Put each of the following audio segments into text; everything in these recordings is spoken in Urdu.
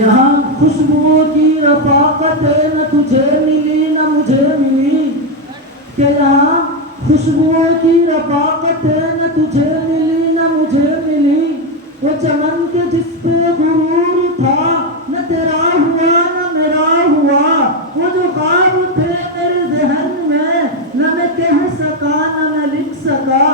یہاں خوشبو کی رفاقت نہ تجھے ملی نہ مجھے ملی، کہ یہاں خوشبو کی رفاقت نہ تجھے ملی نہ مجھے ملی، وہ چمن کے جس پہ غرور تھا نہ تیرا ہوا نہ میرا ہوا، وہ جو خواب تھے میرے ذہن میں نہ میں کہہ سکا نہ میں لکھ سکا،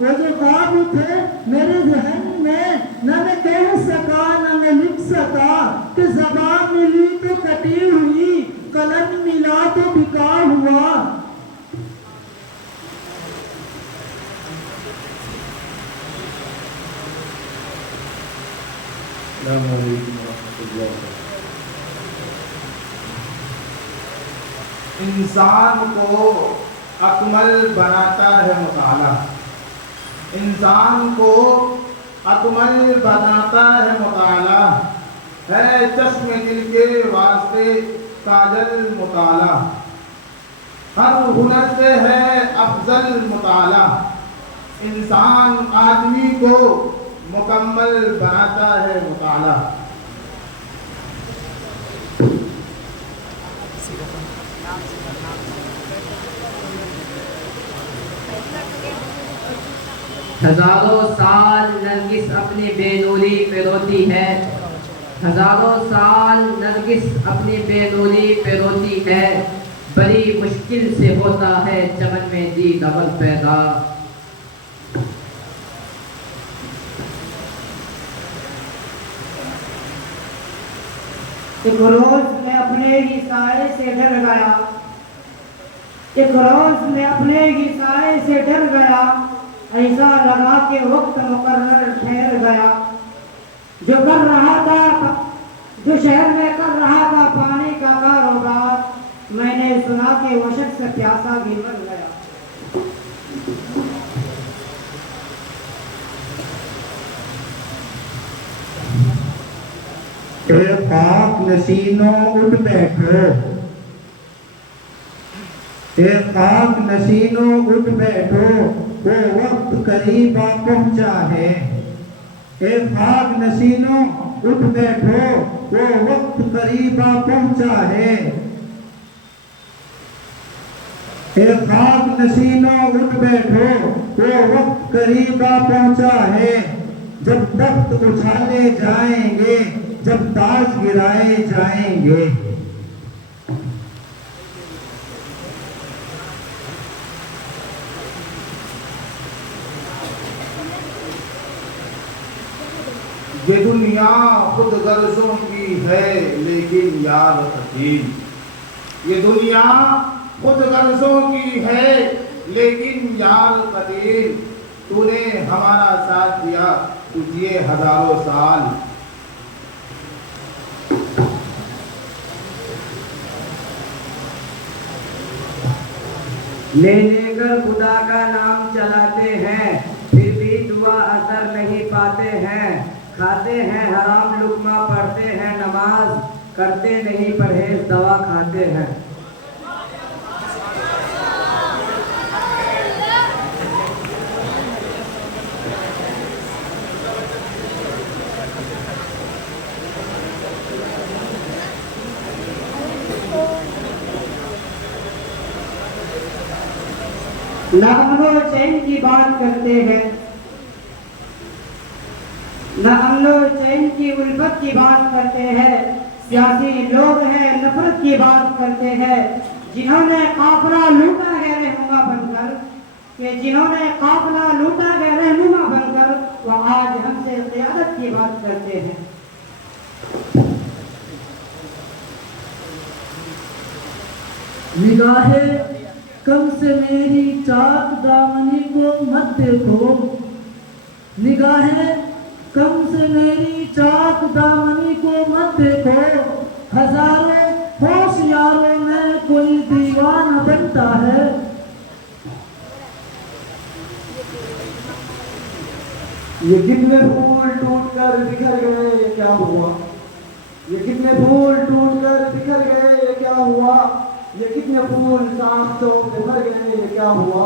وہ جو خواب تھے میرے ذہن میں نہ میں کہہ سکا نہ میں لکھ سکا، کہ زبان ملی تو کٹی ہوئی، قلم ملا تو بکا ہوا۔ السلام علیکم ورحمۃ اللہ وبرکاتہ۔ انسان کو اکمل بناتا ہے مطالعہ، انسان کو اکمل بناتا ہے مطالعہ، ہے چشم دل کے واسطے کاجل مطالعہ، ہر ہنر سے ہے افضل مطالعہ، انسان آدمی کو مکمل بناتا ہے مطالعہ۔ ہزاروں سال نرگس اپنی بے نوری پہ روتی ہے، ہزاروں سال نرگس اپنی بے نوری پہ روتی ہے، بڑی مشکل سے ہوتا ہے چمن میں دید عمل پیدا۔ ایک روز میں اپنے ہی سائے سے ڈر گیا، ایک روز میں اپنے ہی سائے سے ڈر گیا، ایسا لگا کہ وقت مقرر ٹھہر گیا، جو کر رہا تھا جو شہر میں کر رہا تھا پانی کا کاروبار، میں نے سنا کہ وہ شخص پیاسا بھی مر گیا۔ اے خاک نشینوں اٹھ بیٹھو، اے خاک نشینوں اٹھ بیٹھو، وہ وقت قریب آ پہنچا ہے، اے خاک نشینوں اٹھ بیٹھو، وہ وقت قریب آ پہنچا ہے، اے خاک نشینوں اٹھ بیٹھو، وہ وقت قریب آ پہنچا ہے، جب تخت اچھالے جائیں گے، جب تاج گرائے جائیں گے۔ یہ دنیا خود غرضوں کی ہے لیکن یار قدیم، یہ دنیا خود غرضوں کی ہے لیکن یار قدیم، تو نے ہمارا ساتھ دیا تو جیے ہزاروں سال۔ لے لے کر خدا کا نام چلاتے ہیں، پھر بھی دعا اثر نہیں پاتے ہیں، کھاتے ہیں حرام لقمہ پڑھتے ہیں نماز، کرتے نہیں پرہیز دوا کھاتے ہیں۔ نہ امن و چین کی بات کرتے ہیں، نہ امن و چین کی الفت کی بات کرتے ہیں، سیاسی لوگ ہیں نفرت کی بات کرتے ہیں، جنہوں نے قافلہ لوٹا ہے رہنما بن کر، کہ جنہوں نے قافلہ لوٹا ہے رہنما بن کر، وہ آج ہم سے قیادت کی بات کرتے ہیں۔ نگاہ کم سے میری چاک دامنی کو مت دیکھو، نگاہ کم سے میری چاک دامنی کو مت دیکھو، ہزاروں ہوشیاروں میں کوئی دیوانہ بنتا ہے۔ یہ کتنے پھول ٹوٹ کر بکھر گئے یہ کیا ہوا، یہ کتنے پھول ٹوٹ کر بکھر گئے یہ کیا ہوا، یہ کتنے پھول ساختوں پہ مر گئے یہ کیا ہوا،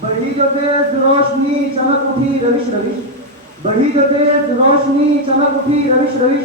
بڑھی جو تیز روشنی چمک اٹھی روش روش، بڑھی جو تیز روشنی چمک اٹھی روش روش،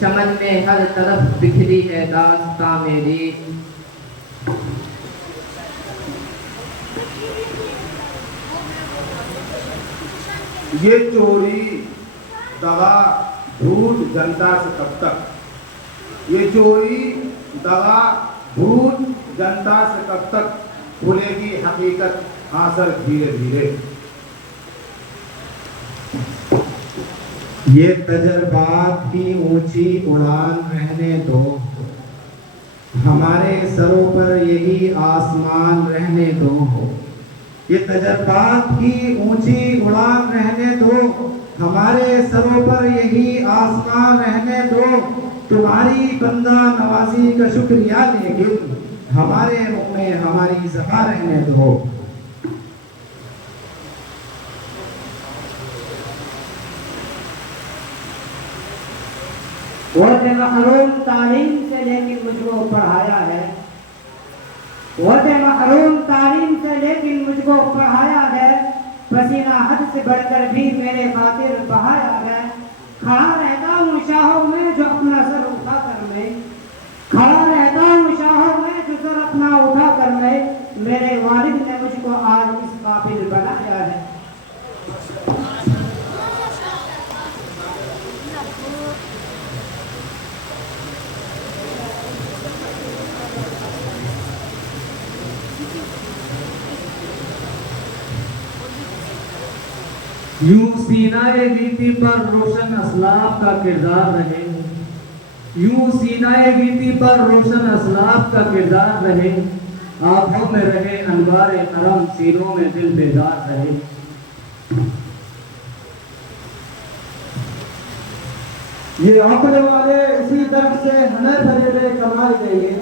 چمن میں ہر طرف بکھری ہے داستاں میری. یہ چوری دغا جھوٹ جنتا سے کب تک, یہ چوری دغا جھوٹ جنتا سے کب تک, کھلے گی حقیقت آثر دھیرے دھیرے. یہ تجربات کی اونچی اڑان رہنے دو, ہمارے سروں پر یہی آسمان رہنے دو. یہ تجربات کی اونچی اڑان رہنے دو, ہمارے سروں پر یہی آسمان رہنے دو. تمہاری بندہ نوازی کا شکریہ لیکن ہمارے منہ میں ہماری زبان رہنے دو. وہ تھے محروم تعلیم سے لیکن مجھ کو پڑھایا ہے. وہ تھے محروم تعلیم سے لیکن مجھ کو پڑھایا ہے. پسینہ حد سے بڑھ کر بھی میرے خاطر بہایا ہے. کھڑا رہتا ہوں شاہوں میں جو اپنا سر اٹھا کر میں, کھڑا رہتا ہوں شاہوں میں جو سر اپنا اٹھا کر میں. میرے والد نے مجھ کو آج اس قابل بنایا ہے. یوں سینہ گیتی پر روشن اسلاف کا کردار رہے, یوں سینہ گیتی پر روشن اسلاف کا کردار رہے. آنکھوں میں رہے انوار کرم, سینوں میں دل بیدار رہے. یہ عقل والے اسی طرح سے ہمیں فریب کمال دیں گے.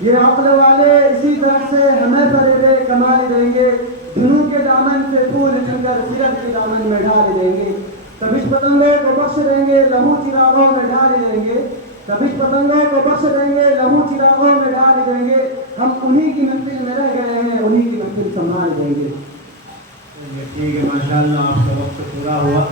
یہ عقل والے اسی طرح سے ہمیں فریب کمال دیں گے. جنوں کے دامن سے پھول چن کر سیرت کے دامن میں ڈال دیں گے. کبھی پتنگوں کو بخش دیں گے, لہو چراغوں میں ڈال دیں گے. کبھی پتنگوں کو بخش دیں گے, لہو چراغوں میں ڈال دیں گے. ہم انہی کی محفل میں رہ گئے ہیں, انہی کی محفل سنبھال دیں گے. ٹھیک ہے, ماشاء اللہ آپ کا وقت پورا ہوا.